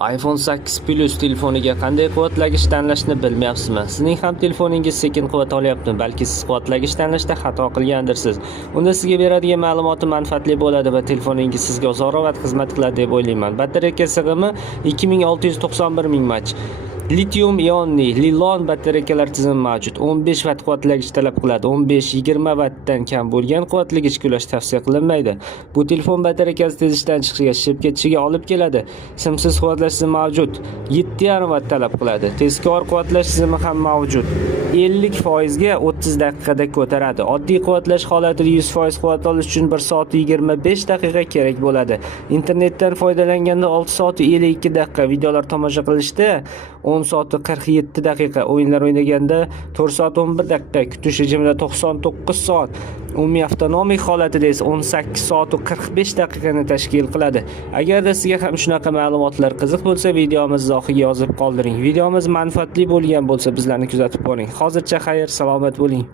iPhone 8 Plus telefoniga qanday quvvatlagich tanlashni bilmayapsizmi? Sizning ham telefoningiz sekin quvvat olyaptimi? Balki siz quvvatlagich tanlashda xato qilgandirsiz. Unda sizga beradigan ma'lumoti manfaatli bo'ladi va telefoningiz sizga uzoq xizmat qiladi deb o'ylayman. Batareya sig'imi 2691 ming mAh. Litium ionli Lilon batareyalar tizimi mavjud. 15 vatt quvvatlagich talab qiladi. 15-20 vattdan kam bo'lgan quvvatlagich ulash tavsiya qilinmaydi. Bu telefon batareyasi tez ishdan chiqishiga, shishib ketishiga olib keladi. Simsiz quvvatlash tizimi mavjud. 7,5 vatt talab qiladi. Tezkor quvvatlash tizimi ham mavjud. 50% ga 30 daqiqada ko'taradi. Oddiy quvvatlash holatida 100% quvvat olish uchun 1 soat 25 daqiqa kerak bo'ladi. Internetdan foydalanganda 6 soat 52 daqiqa, videolar tomosha qilishda 10 soat 47 daqiqa, o'yinlar o'ynaganda 4 soat 11 daqiqa, kutish rejimida 99 soat, umumiy avtonomik holatida esa 18 soat 45 daqiqani tashkil qiladi. Agarda sizga ham shunaqa ma'lumotlar qiziq bo'lsa, videomiz izohiga yozib qoldiring. Videomiz manfaatli bo'lgan bo'lsa, bizlarni kuzatib boring. Hozircha xayr, salomat bo'ling.